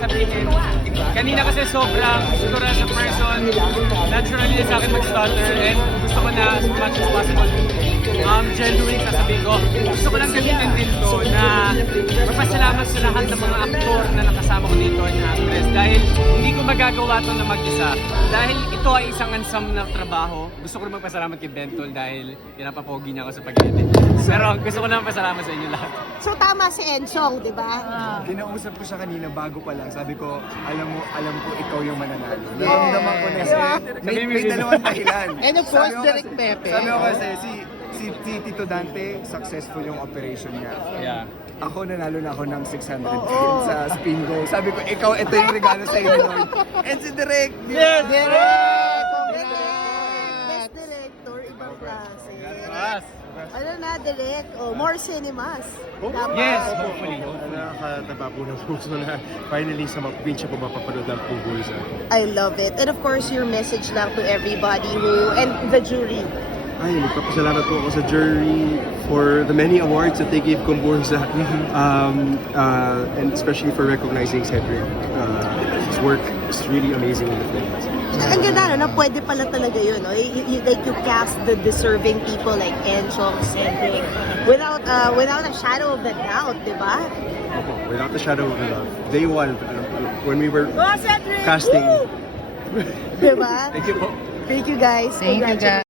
sasabihin. Kanina kasi sobrang siguro as a person, naturally sa akin mag-stutter and gusto ko na as much as possible genuine sasabihin ko. Gusto ko lang gamitin din to na magpasalamat sa lahat ng mga aktor na nakasama ko dito and actress dahil hindi ko magagawa to na mag-isa. Dahil ito ay isang ansam na trabaho. Gusto ko rin magpasalamat kay Bentol dahil pinapapogi niya ako sa pag-edit. Pero gusto ko na magpasalamat sa inyo lahat. So tama si Enchong, di ba? Kinausap ko siya kanina bago pa lang. Sabi ko, alam ko ikaw yung mananalo. Naramdaman ko na siya. May dalawang dahilan. And of course, Direk Pepe. Sabi ko kasi, si Tito Dante, successful yung operation niya. Yeah. Ako, nanalo na ako ng 600 sa spin goal. Sabi ko, ito yung regalo sa inyo, Lord. And si Direk. Yes! Best director, ibang klase. Yes! Ano na, Direk? Oh, more cinemas. Yes, hopefully. Nakakataba po ng puso na finally sa probinsya po mapapanood ang Kumburza. I love it. And of course, your message lang to everybody and the jury. Ay, nagpapasalamat po ako sa jury for the many awards that they gave Kumburza. And especially for recognizing Cedric. His work is really amazing in the films. Ang ganda, no? Na pwede pala talaga yun. No? Like you cast the deserving people like Enchong, Cedric, without a shadow of a doubt, di ba? Without the shadow of a doubt. Day one, when we were casting. Di ba? Thank you po. Thank you guys. Thank you, guys.